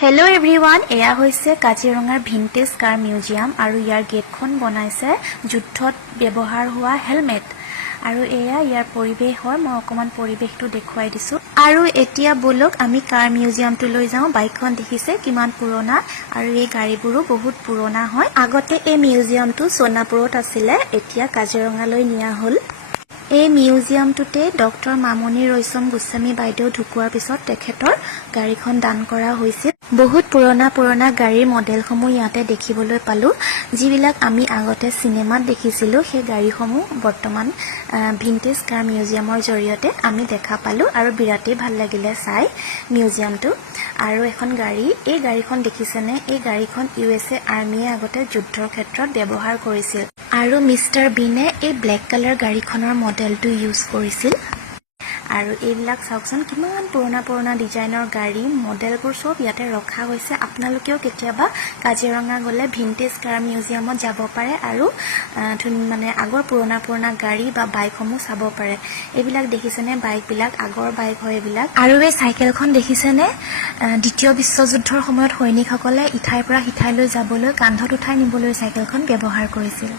Hello everyone, এয়া হৈছে কাজিৰঙাৰ ভিন্টেজ কাৰ মিউজিয়াম আৰু ইয়াৰ গেটখন বনাইছে যুদ্ধত ব্যৱহাৰ হোৱা হেলমেট আৰু এয়া ইয়াৰ পৰিবেশ হয় মই অকমান পৰিবেশটো দেখুৱাই দিছো আৰু এতিয়া বলক আমি কাৰ মিউজিয়ামটো লৈ যাও বাইকখন দেখিছে কিমান পুৰণা আৰু এই গাড়ীবোৰো বহুত পুৰণা হয় আগতে এই মিউজিয়ামটো সোনাপুৰত আছিল এতিয়া কাজিৰঙালৈ নিয়া হ'ল এই মিউজিয়ামটোতে ডক্টৰ মামনি ৰয়ছম গোস্বামী বাইদেউ ঢুকুৱাৰ পিছত তেখেতৰ গাড়ীখন দান কৰা হৈছিল বহুত পুৰণা গাড়ীৰ মডেলসমূহ ইয়াতে দেখিবলৈ পালো যিবিলাক আমি আগতে সিনেমাত দেখিছিলো সেই গাড়ীসমূহ বৰ্তমান ভিন্টেজ কাৰ মিউজিয়ামৰ জৰিয়তে আমি দেখা পালো আৰু বিৰাটেই ভাল লাগিলে চাই মিউজিয়ামটো আৰু এখন গাড়ী এই গাড়ীখন দেখিছেনে এই গাড়ীখন USA আৰ্মিয়ে আগতে যুদ্ধৰ ক্ষেত্ৰত ব্যৱহাৰ কৰিছিল আৰু মিস্টাৰ বিনে এই ব্ল্যাক কালাৰ গাড়ীখনৰ মডেলটো ইউজ কৰিছিল আৰু এইবিলাক চাওকচোন কিমান পুৰণা ডিজাইনৰ গাড়ী মডেলবোৰ সব ইয়াতে ৰখা হৈছে আপোনালোকেও কেতিয়াবা কাজিৰঙা গলে ভিন্টেজ কাৰ মিউজিয়ামত যাব পাৰে আৰু মানে আগৰ পুৰণা গাড়ী বা বাইকসমূহ চাব পাৰে এইবিলাক দেখিছেনে বাইকবিলাক আগৰ বাইক হয় এইবিলাক আৰু এই সাইকেলখন দেখিছেনে দ্বিতীয় বিশ্বযুদ্ধৰ সময়ত সৈনিকসকলে ইঠাইৰ পৰা সিঠাইলৈ যাবলৈ কান্ধত উঠাই নিবলৈ সাইকেলখন ব্যৱহাৰ কৰিছিল